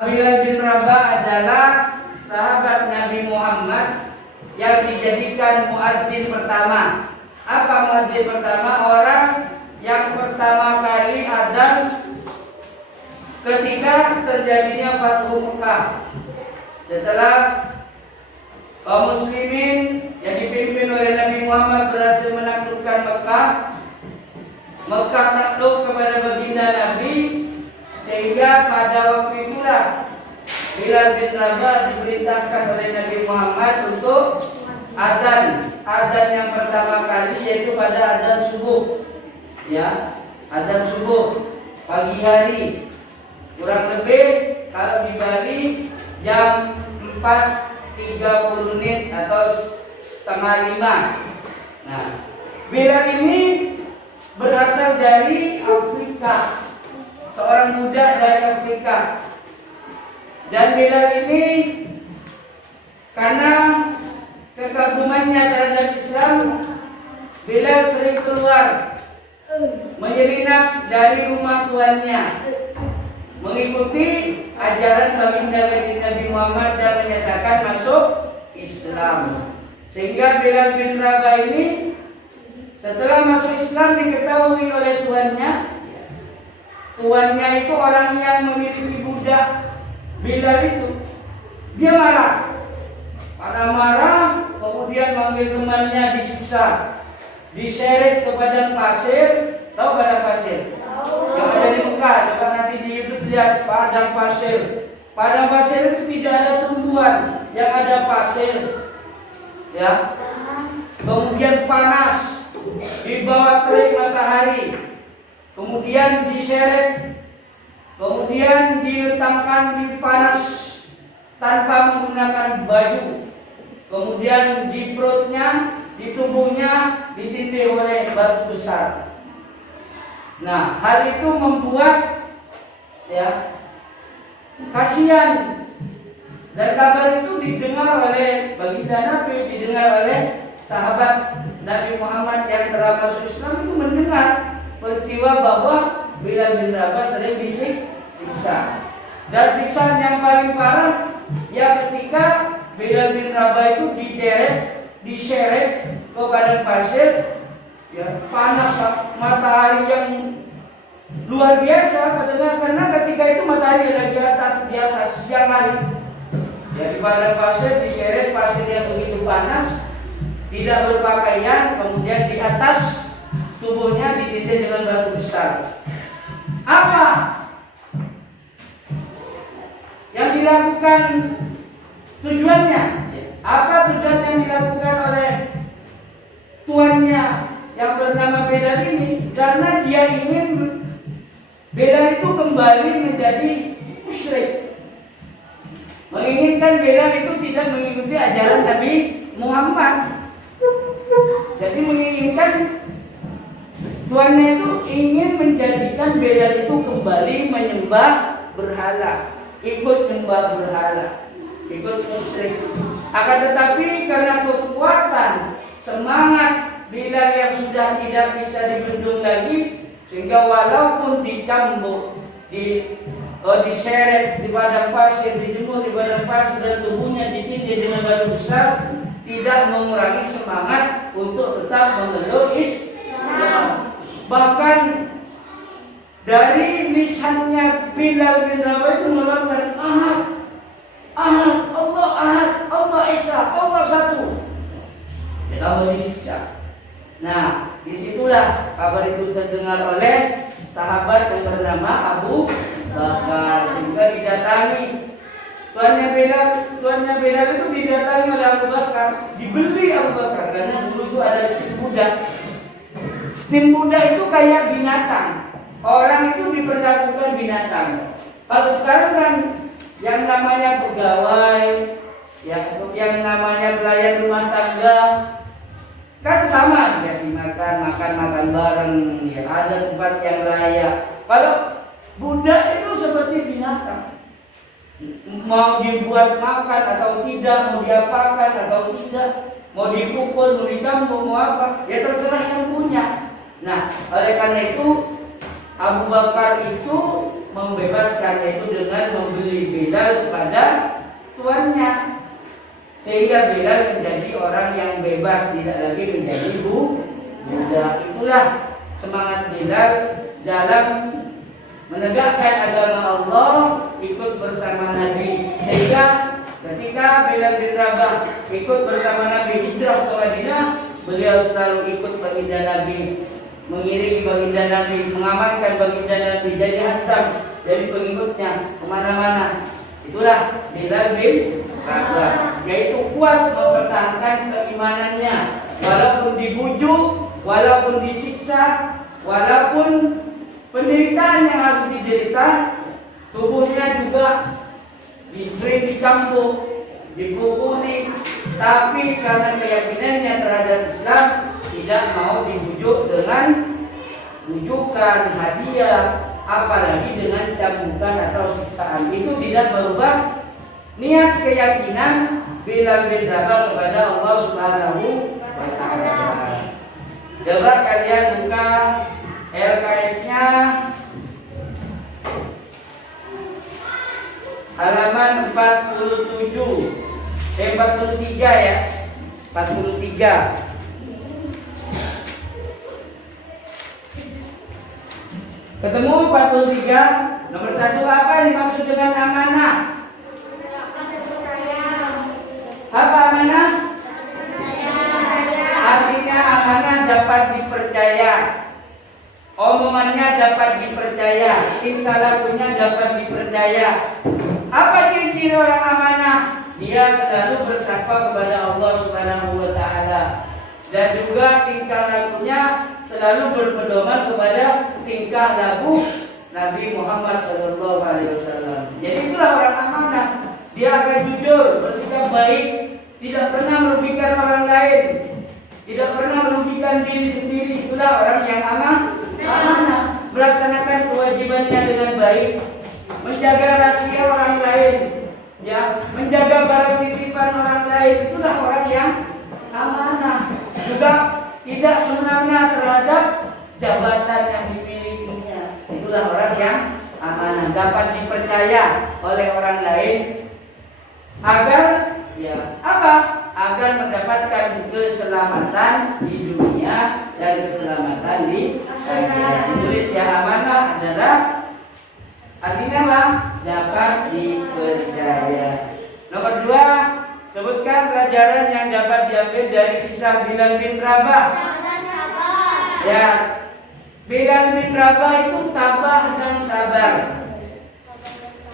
Bilal bin Rabah adalah sahabat Nabi Muhammad yang dijadikan muadzin pertama. Apa muadzin pertama? Orang yang pertama kali adzan ketika terjadinya Fathu Mekah. Setelah kaum muslimin yang dipimpin oleh Nabi Muhammad berhasil menaklukkan Mekah, Mekah takluk kepada baginda Nabi, sehingga pada waktu itulah Bilal bin Rabah diperintahkan oleh Nabi Muhammad untuk adzan yang pertama kali, yaitu pada adzan subuh, ya, adzan subuh pagi hari, kurang lebih kalau di Bali jam 4.30 menit atau setengah 5. Nah, Bilal ini berasal dari Afrika, seorang budak dari Afrika. Dan Bilal ini karena kekagumannya terhadap Islam, Bilal sering keluar menyelinap dari rumah tuannya, mengikuti ajaran baginda Nabi Muhammad dan menyatakan masuk Islam. Sehingga Bilal bin Rabah ini setelah masuk Islam diketahui oleh tuannya. Tuannya itu orang yang memiliki budak Bilal itu. Dia marah. Karena marah, kemudian memanggil temannya, disiksa, diseret ke padang pasir. Tahu padang pasir? Yang ada di Mekah. Coba nanti di YouTube lihat padang pasir. Padang pasir itu tidak ada tumbuhan, yang ada pasir. Ya. Kemudian panas, di bawah terik matahari. Kemudian diseret, kemudian diletakkan di panas tanpa menggunakan baju. Kemudian di perutnya, di tubuhnya ditindih oleh batu besar. Nah, hal itu membuat ya kasihan, dan kabar itu didengar oleh baginda Nabi, didengar oleh sahabat Nabi Muhammad yang telah masuk Islam itu mendengar peristiwa bahwa Bilal bin Rabah sering disiksa. Dan siksaan yang paling parah ya ketika Bilal bin Rabah itu diseret ke padang pasir, ya, panas matahari yang luar biasa karena ketika itu matahari lagi di atas siang hari. Ya, di padang pasir diseret, pasir yang begitu panas, tidak berpakaian, kemudian di atas tubuhnya ditindih dengan batu besar. Apa yang dilakukan tujuannya? Apa tujuan yang dilakukan oleh tuannya yang bernama Bilal ini? Karena dia ingin Bilal itu kembali menjadi musyrik, menginginkan Bilal itu tidak mengikuti ajaran Nabi Muhammad. Jadi menginginkan tuannya itu ingin menjadikan Bilal itu kembali menyembah berhala, ikut menyembah berhala, ikut musyrik. Akan tetapi karena kekuatan semangat Bilal yang sudah tidak bisa dibendung lagi, sehingga walaupun dicambuk, diseret di padang pasir, dijemur di padang pasir, dan tubuhnya ditindih dengan batu besar, tidak mengurangi semangat untuk tetap memeluk Islam. Bahkan dari lisannya Bilal bin Rabah itu melontar Ahad, Ahad, Allah Ahad, Allah Esa, Allah satu. Dia mau disiksa. Nah, disitulah kabar itu terdengar oleh sahabat yang bernama Abu Bakar, sehingga didatangi tuannya Bilal itu didatangi oleh Abu Bakar, dibeli Abu Bakar karena dulu itu ada stim budak. Stim budak itu kayak binatang, orang itu diperlakukan binatang. Kalau sekarang kan yang namanya pegawai, yang namanya pelayan rumah tangga, kan sama, dikasih makan bareng, ya, ada tempat yang layak. Kalau budak itu seperti binatang, mau dibuat makan atau tidak, mau diapakan atau tidak, mau dipukul, mau dicambuk, mau apa, ya terserah yang punya. Nah, oleh karena itu Abu Bakar itu membebaskan, yaitu dengan membeli Bilal kepada tuannya, sehingga Bilal menjadi orang yang bebas, tidak lagi menjadi budak. Itulah semangat Bilal dalam menegakkan agama Allah, ikut bersama Nabi. Sehingga ketika Bilal bin Rabah ikut bersama Nabi hijrah ke Madinah, beliau selalu ikut baginda Nabi, mengiringi baginda Nabi, mengamankan baginda Nabi, jadi hastam, jadi pengikutnya kemana-mana. Itulah Bilal bin Rabah, yaitu kuat mempertahankan keimanannya, walaupun dibujuk, walaupun disiksa, walaupun penderitaan yang harus diderita, tubuhnya juga diberi dicambuk, dipukuli, tapi karena keyakinannya terhadap Islam tidak mau dibujuk dengan bujukan, hadiah, apalagi dengan cambukan atau siksaan. Itu tidak berubah niat keyakinan Bilal bin Rabah kepada Allah Subhanahu wa Ta'ala. Coba kalian buka LKS-nya halaman 43 ya, 43. Ketemu 43. Nomor 1, apa yang dimaksud dengan amanah? Apa amanah? Artinya amanah dapat dipercaya, omongannya dapat dipercaya, tingkah lakunya dapat dipercaya. Apa ciri-ciri orang amanah? Dia selalu bertakwa kepada Allah Subhanahu wa Ta'ala, dan juga tingkah lakunya selalu berpedoman kepada tingkah laku Nabi Muhammad SAW. Jadi itulah orang amanah. Dia akan jujur, bersikap baik, tidak pernah merugikan orang lain, tidak pernah merugikan diri sendiri. Itulah orang yang amanah, melaksanakan kewajibannya dengan baik, menjaga rahasia orang lain, ya, menjaga barang titipan orang lain. Itulah orang yang amanah. Juga tidak semena-mena terhadap jabatan yang dimilikinya. Itulah orang yang amanah, dapat dipercaya oleh orang lain agar agar mendapatkan keselamatan di dunia dan keselamatan di akhirat. Ditulis ya, amanah adalah artinya apa? Dapat dipercaya. Nomor 2, sebutkan pelajaran yang dapat diambil dari kisah Bilal bin Rabah. Ya, Bilal bin Rabah itu tabah dan sabar.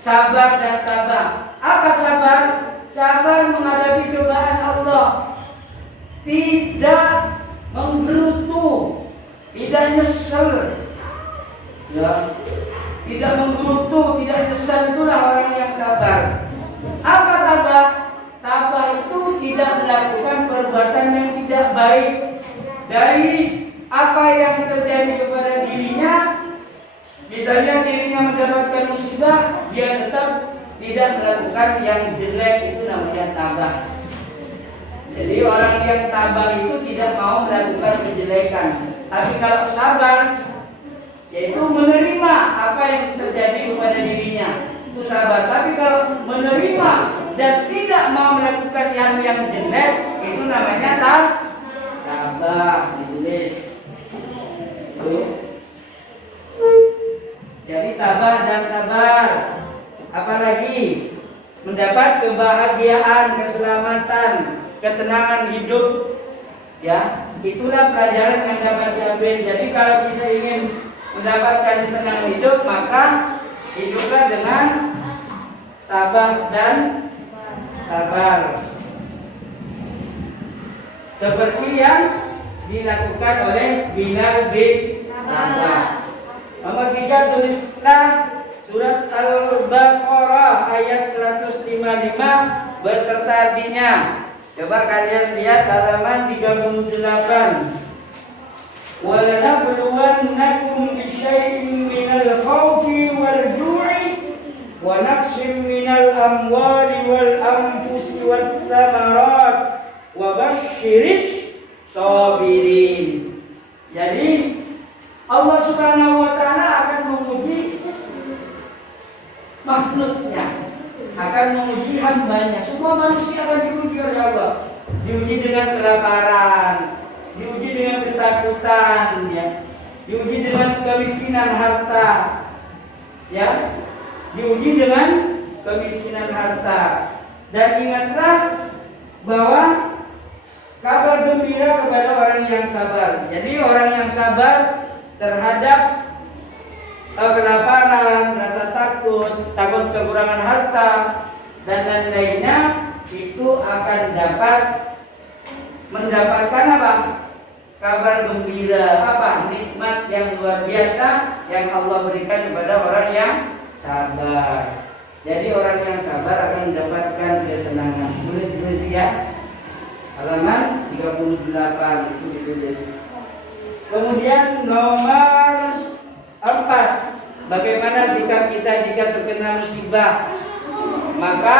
Sabar dan tabah. Apa sabar? Sabar menghadapi cobaan Allah. Tidak menggerutu, tidak nyesel. Ya, tidak menggerutu, tidak nyesel. Itulah orang yang sabar. Apa tabah? Tabah itu tidak melakukan perbuatan yang tidak baik. Dari apa yang terjadi kepada dirinya, misalnya dirinya mendapatkan musibah, dia tetap tidak melakukan yang jelek. Itu namanya tabah. Jadi orang yang tabah itu tidak mau melakukan kejelekan. Tapi kalau sabar, yaitu menerima apa yang terjadi kepada dirinya, itu sabar. Tapi kalau menerima dan tidak mau melakukan yang jelek, itu namanya tabah. Ditulis. Jadi tabah dan sabar. Apalagi mendapat kebahagiaan, keselamatan, ketenangan hidup. Ya, itulah pelajaran yang dapat diambil. Jadi kalau kita ingin mendapatkan ketenangan hidup, maka hiduplah dengan tabah dan sabar, seperti yang dilakukan oleh Bilal bin Rabah. Nomor 3, tulislah surat Al-Baqarah ayat 155 beserta artinya. Coba kalian lihat halaman 38. وَلَنَبْلُوَنَّكُمْ بِشَيْءٍ مِنَ الْخَوْفِ وَالْجُوعِ وَنَقْصٍ مِنَ الْأَمْوَالِ وَالْأَنْفُسِ وَالثَّمَرَاتِ وَبَشِّرِ الصَّابِرِينَ. Jadi Allah Subhanahu wa Ta'ala akan menguji makhluknya, akan menguji hambanya. Semua manusia akan diuji oleh Allah. Diuji dengan kelaparan, diuji dengan ketakutan, ya. Diuji dengan kemiskinan harta, ya. Diuji dengan kemiskinan harta. Dan ingatlah bahwa kabar gembira kepada orang yang sabar. Jadi orang yang sabar terhadap kelaparan, rasa takut, takut kekurangan harta, dan lain-lainnya, itu akan mendapatkan apa? Kabar gembira, apa? Nikmat yang luar biasa yang Allah berikan kepada orang yang sabar. Jadi orang yang sabar akan mendapatkan ketenangan. Tulis seperti ya. Halaman 38 itu ditulis. Kemudian nomor 4, bagaimana sikap kita jika terkena musibah? Maka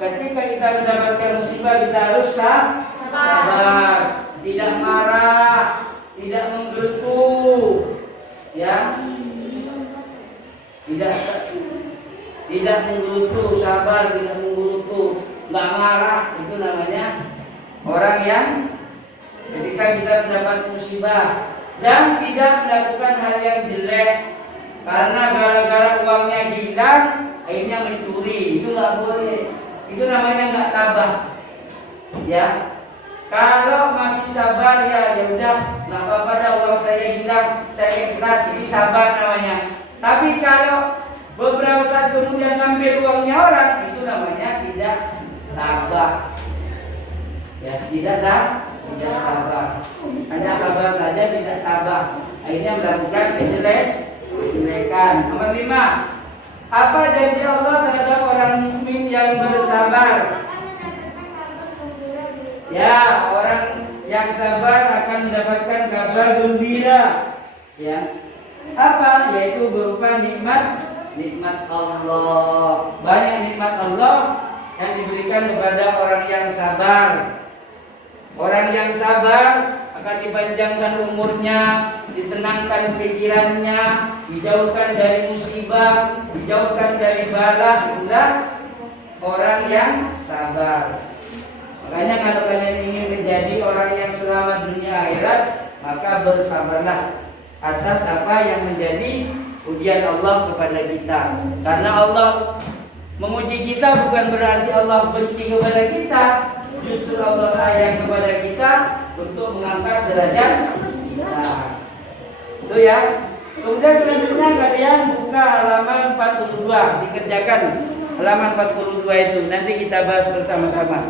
ketika kita mendapatkan musibah, kita harus sabar, tidak marah, tidak menggerutu, ya, tidak menggerutu, sabar, tidak menggerutu, nggak marah. Itu namanya orang yang ketika kita mendapat musibah. Dan tidak melakukan hal yang jelek karena gara-gara uangnya hilang akhirnya mencuri. Itu nggak boleh. Itu namanya nggak tabah, ya. Kalau masih sabar, ya udah, nggak apa-apa dah, uang saya hilang, saya ikhlas, ini sabar namanya. Tapi kalau beberapa saat kemudian ngambil uangnya orang, itu namanya tidak tabah, ya. Tidak tabah. Hanya sabar saja, tidak tabah. Akhirnya melakukan kejelekan. Nomor 5, apa janji Allah terhadap orang mukmin yang bersabar? Ya, orang yang sabar akan mendapatkan kabar gembira, ya. Apa? Yaitu berupa nikmat Allah. Banyak nikmat Allah yang diberikan kepada orang yang sabar. Orang yang sabar akan dipanjangkan umurnya, ditenangkan pikirannya, dijauhkan dari musibah, dijauhkan dari bala. Itulah orang yang sabar. Makanya kalau kalian ingin menjadi orang yang selamat dunia akhirat, maka bersabarlah atas apa yang menjadi ujian Allah kepada kita. Karena Allah menguji kita bukan berarti Allah benci kepada kita. Justru Allah sayang kepada kita untuk mengangkat derajat kita. Itu ya. Kemudian selanjutnya kalian buka halaman 42, dikerjakan halaman 42 itu. Nanti kita bahas bersama-sama.